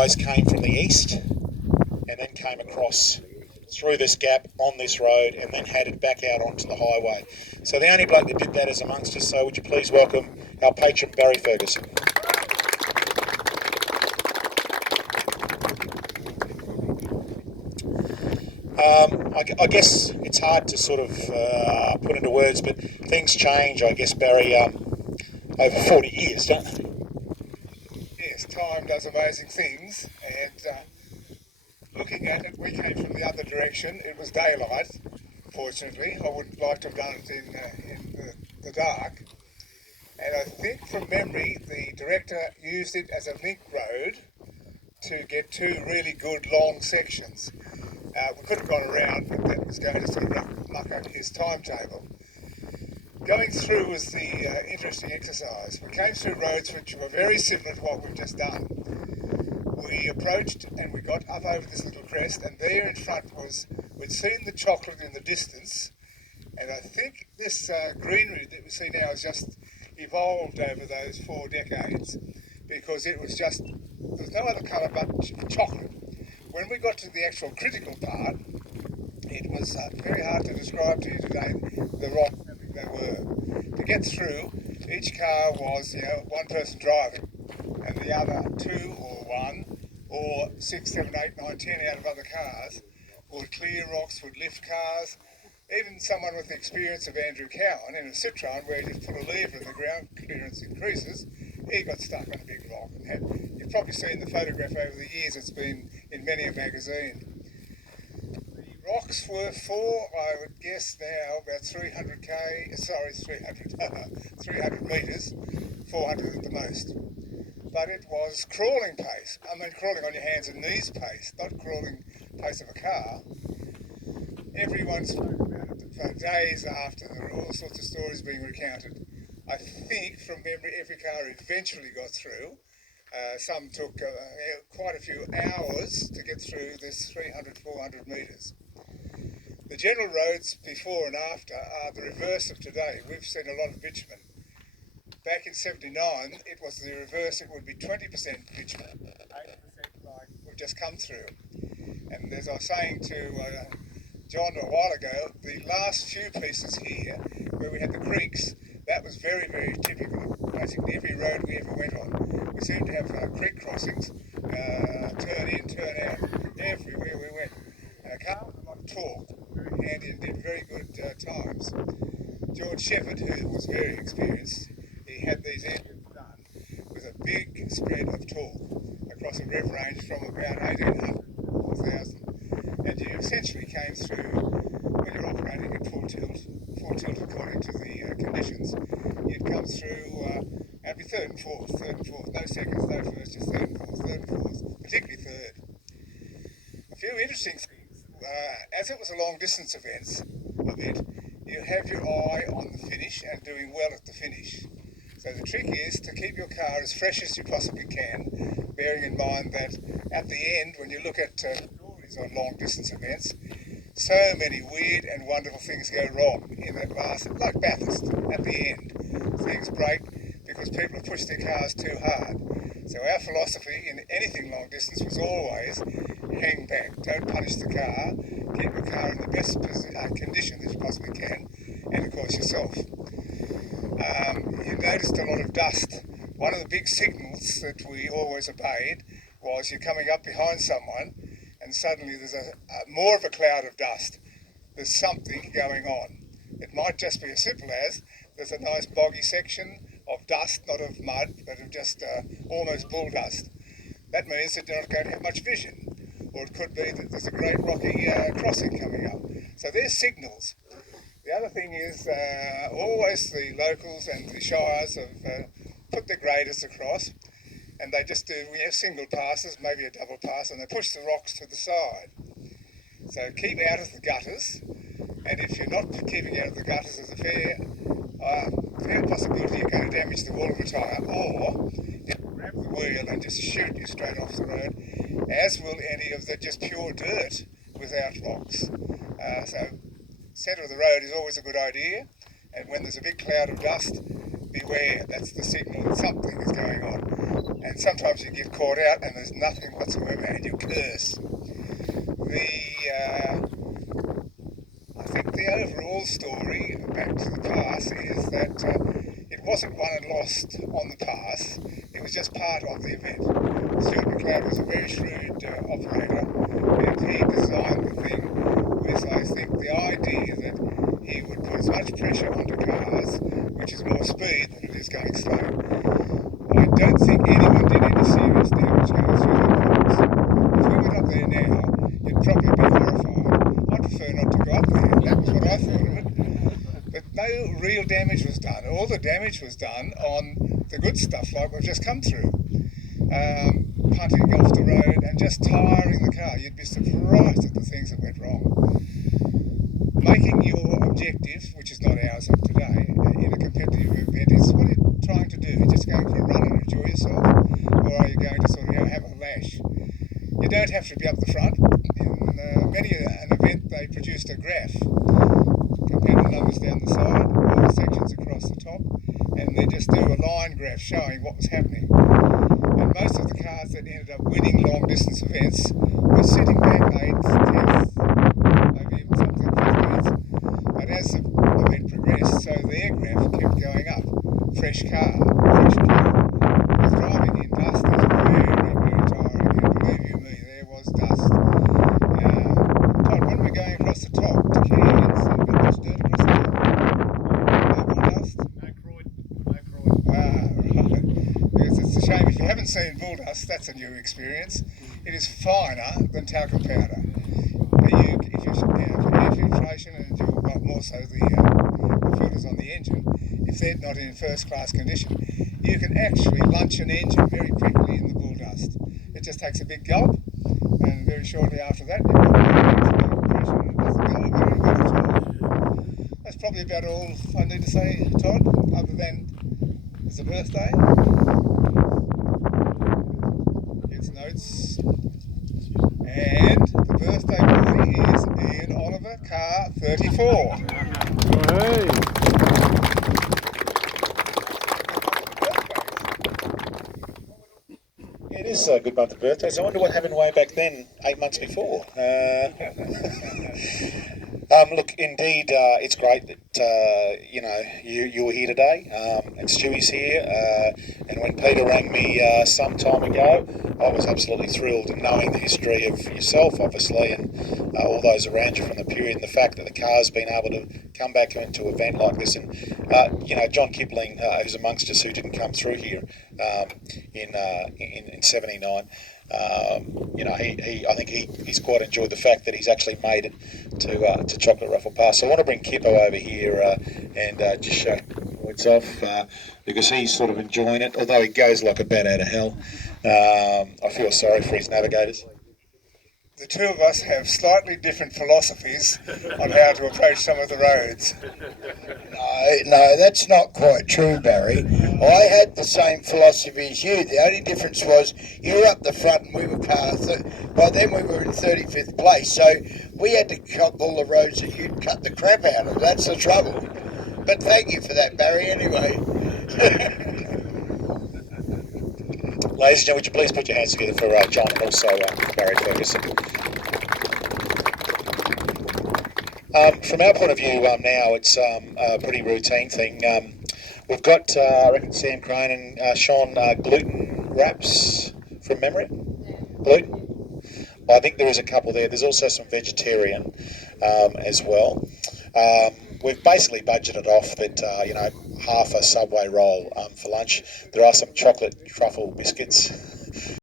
guys came from the east and then came across through this gap on this road and then headed back out onto the highway. So the only bloke that did that is amongst us, so would you please welcome our patron Barry Ferguson. I guess it's hard to sort of put into words, but things change, I guess, Barry, over 40 years, don't they? Yes, time does amazing things, and looking at it, we came from the other direction. It was daylight, fortunately. I would like to have done it in the dark. And I think from memory, the director used it as a link road to get two really good long sections. We could have gone around, but that was going to sort of muck up his timetable. Going through was the interesting exercise. We came through roads which were very similar to what we've just done. We approached and we got up over this little crest, and there in front we'd seen the chocolate in the distance, and I think this greenery that we see now has just evolved over those 4 decades, because there was no other colour but chocolate. When we got to the actual critical part, it was very hard to describe to you today the rocks they were. To get through, each car was, one person driving, and the other 2 or 1 or 6, 7, 8, 9, 10 out of other cars would clear rocks, would lift cars. Even someone with the experience of Andrew Cowan in a Citroen, where you just pull a lever and the ground clearance increases, he got stuck on a big rock. And you've probably seen the photograph over the years, it's been in many a magazine. The rocks were for, I would guess now, about 300 metres, 400 at the most. But it was crawling pace. I mean, crawling on your hands and knees pace, not crawling pace of a car. Everyone spoke about it for days after. There were all sorts of stories being recounted. I think, from memory, every car eventually got through. Some took quite a few hours to get through this 300, 400 metres. The general roads before and after are the reverse of today. We've seen a lot of bitumen. Back in '79, it was the reverse. It would be 20% bitumen, 80% like we've just come through. And as I was saying to John a while ago, the last few pieces here, where we had the creeks, that was very, very typical. Basically every road we ever went on, we seemed to have creek crossings, turn in, turn out, everywhere we went. And a car with a lot of torque, very handy and did very good times. George Shepherd, who was very experienced, he had these engines done with a big spread of torque across a rev range from about 1800 to 4000. And you essentially came through, when you're operating at full tilt according to the conditions, you'd come through and be third and fourth, no seconds, no first, just third and fourth, particularly third. A few interesting things, as it was a long distance event, you have your eye on the finish and doing well at the finish. So the trick is to keep your car as fresh as you possibly can, bearing in mind that at the end, when you look at stories on long distance events, so many weird and wonderful things go wrong in that last, like Bathurst, at the end. Things break because people have pushed their cars too hard. So our philosophy in anything long distance was always hang back, don't punish the car, keep the car in the best condition that you possibly can, and of course yourself. You noticed a lot of dust. One of the big signals that we always obeyed was you're coming up behind someone and suddenly there's more of a cloud of dust. There's something going on. It might just be as simple as there's a nice boggy section of dust, not of mud, but of just almost bull dust. That means that you're not going to have much vision. Or it could be that there's a great rocky crossing coming up. So there's signals. The other thing is always the locals and the shires have put their graders across, and they just do single passes, maybe a double pass, and they push the rocks to the side. So keep out of the gutters, and if you're not keeping out of the gutters, there's a fair possibility you're going to damage the wall of a tyre, or you'll grab the wheel and just shoot you straight off the road, as will any of the just pure dirt without rocks. So centre of the road is always a good idea, and when there's a big cloud of dust, beware, that's the signal that something is going on. and sometimes you get caught out and there's nothing whatsoever and you curse. I think the overall story, back to the pass, is that it wasn't won and lost on the pass, it was just part of the event. Stuart McLeod was a very shrewd operator, and he designed the thing with, I think, the idea that he would put as much pressure onto cars, which is more speed than it is going slow. I don't think anyone did any serious damage going through that course. If we went up there now, you'd probably be horrified. I'd prefer not to go up there. That was what I thought of it. But no real damage was done. All the damage was done on the good stuff like we've just come through. Punting off the road and just tiring the car. You'd be surprised at the things that went wrong. Making your objective, which is not ours of today, in a competitive event is, what are you trying to do? Just going for a run and enjoy yourself? Or are you going to sort of have a lash? You don't have to be up the front. In many an event they produced a graph, competitor numbers down the side, all the sections across the top, and they just do a line graph showing what was happening. And most of the cars that ended up winning long distance events were sitting back 8th, 10th, maybe even something 15th. But as the event progressed, so their graph kept going up. Fresh car, fresh car. Because driving in dust is very, very tiring, and believe you me, there was dust. Todd, when we're going across the top to Cairns, have you got much dirt across the top? No bull dust? No Croyd. Right. Because it's a shame, if you haven't seen bull dust, that's a new experience. It is finer than talcum powder. If you're for air filtration and more so the filters on the engine, if they're not in first class condition, you can actually lunch an engine very quickly in the bull dust. It just takes a big gulp, and very shortly after that you've got pressure and it doesn't go very well at all. That's probably about all I need to say, Todd, other than it's a birthday. It's notes. And the birthday boy is Ian Oliver, car 34. Hey. It is a good month of birthdays. I wonder what happened way back then, 8 months before. Look, indeed, it's great that you were here today, and Stewie's here. And when Peter rang me some time ago, I was absolutely thrilled, and knowing the history of yourself, obviously, and all those around you from the period, and the fact that the car's been able to come back into an event like this, and John Kipling, who's amongst us, who didn't come through here in '79. I think he's quite enjoyed the fact that he's actually made it to Chocolate Ruffle Pass. So I want to bring Kippo over here and just show points off because he's sort of enjoying it, although he goes like a bat out of hell. I feel sorry for his navigators. The two of us have slightly different philosophies on how to approach some of the roads. No, that's not quite true, Barry. I had the same philosophy as you. The only difference was you were up the front and we were by then we were in 35th place, so we had to cut all the roads that you'd cut the crap out of. That's the trouble. But thank you for that, Barry, anyway. Ladies and gentlemen, would you please put your hands together for John and also Barry Ferguson. From our point of view now, it's a pretty routine thing. We've got, I reckon, Sam Crane and Sean gluten wraps from memory. Gluten? Well, I think there is a couple there. There's also some vegetarian as well. We've basically budgeted off that, half a Subway roll for lunch. There are some chocolate truffle biscuits